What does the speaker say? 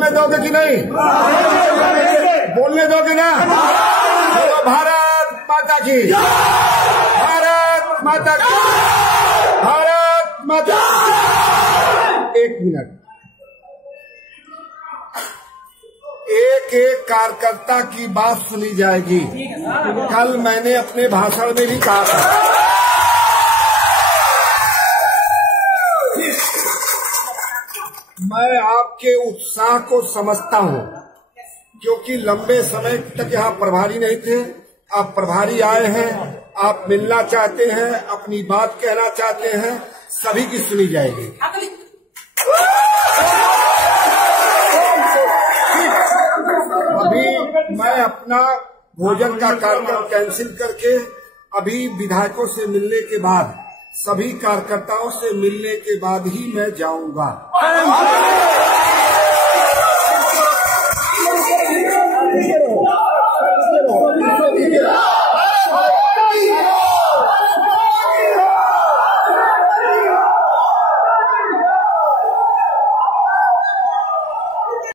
बोलने दोगे कि नहीं? बोलने दोगे ना? भारत माता की, भारत माता की, भारत माता। एक मिनट, एक एक कार्यकर्ता की बात सुनी जाएगी। कल मैंने अपने भाषण में भी कहा था, मैं आपके उत्साह को समझता हूं, क्योंकि लंबे समय तक यहाँ प्रभारी नहीं थे। आप प्रभारी आए हैं, आप मिलना चाहते हैं, अपनी बात कहना चाहते हैं, सभी की सुनी जाएगी। अभी मैं अपना भोजन का कार्यक्रम कैंसिल करके अभी विधायकों से मिलने के बाद, सभी कार्यकर्ताओं से मिलने के बाद ही मैं जाऊंगा।